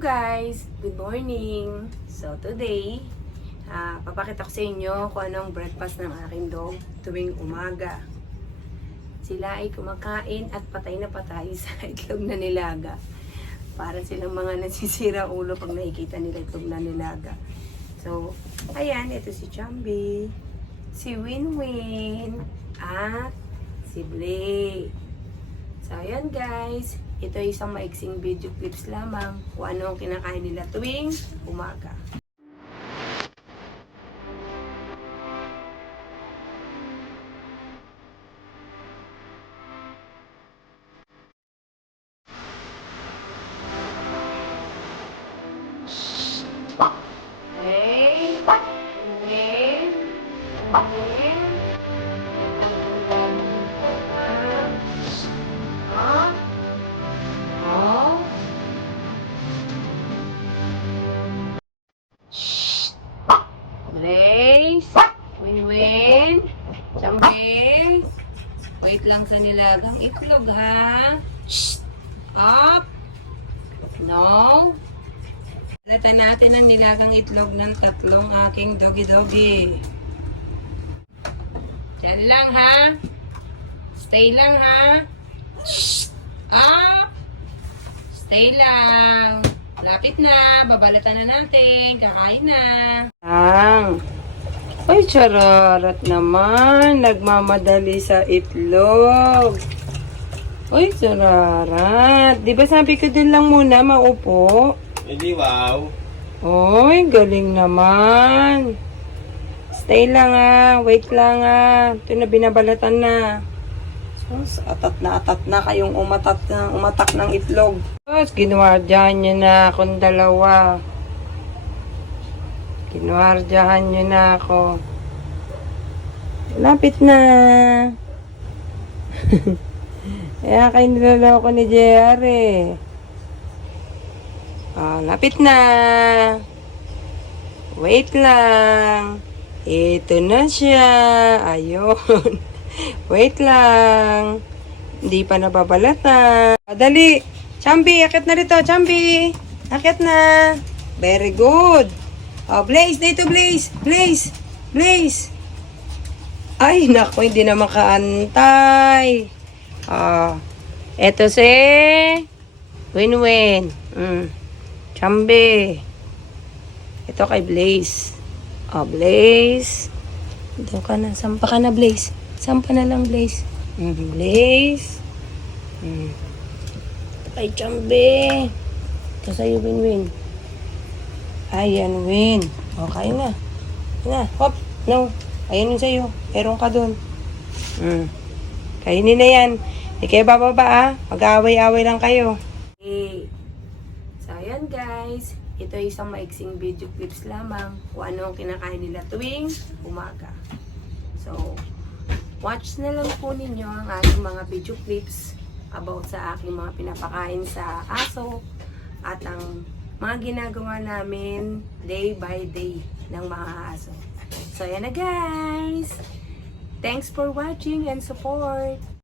guys! Good morning! So today, papakita ko sa inyo kung anong breakfast ng aking dog tuwing umaga. Sila ay kumakain at patay na patay sa itlog na nilaga. Para silang mga nasisira ulo pag nakikita nila itlog na nilaga. So, ayan, ito si Chambi, si Winwin, at si Blake. So, ayan guys. Ito ay isang maiksing video clips lamang kung ano ang kinakain nila tuwing umaga. Hey, hey, hey. Grace, Winwin, Chambi, wait lang sa nilagang itlog ha. Shh. Up. No. Lata natin ang nilagang itlog ng tatlong aking doggy-doggy. Diyan lang ha. Stay lang ha. Shh. Up. Stay lang. Lapit na. Babalatan na natin. Kakain na. Ay, chararat naman. Nagmamadali sa itlog. Ay, chararat. Di ba sabi ko din lang muna maupo? Hindi, wow. Ay, galing naman. Stay lang Wait lang Ito na binabalatan na. So, atat na kayong umatak ng itlog. Tapos, ginuwardyahan nyo na akong dalawa. Ginuwardyahan nyo na ako. Lapit na. Kaya kayo niloloko ni JR eh. Lapit na. Wait lang. Ito na siya. Ayun. Wait lang. Hindi pa nababalatan. Dali. Chambi, akit na rito. Chambi. Akit na. Very good. Blaze. Dito, Blaze. Blaze. Blaze. Ay, naku. Hindi na makaantay. Eto si Winwin. Chambi. Ito kay Blaze. Blaze. Doon ka na. Sampa ka na, Blaze. Sampa na lang, Blaze. Blaze. Ito kay Chambi. Ito sa'yo, Winwin. Ayan, Win. Okay na. Hop. No. Ayan yun sa'yo. Meron ka dun. Kainin na yan. Hindi kayo bababa Mag-away-away lang kayo. Okay. So, ayan guys. Ito ay isang maiksing video clips lamang kung ano ang kinakain nila tuwing umaga. So, watch na lang po ninyo ang aking mga video clips about sa aking mga pinapakain sa aso at ang mga ginagawa namin day by day ng mga aso. So, ayan na guys. Thanks for watching and support.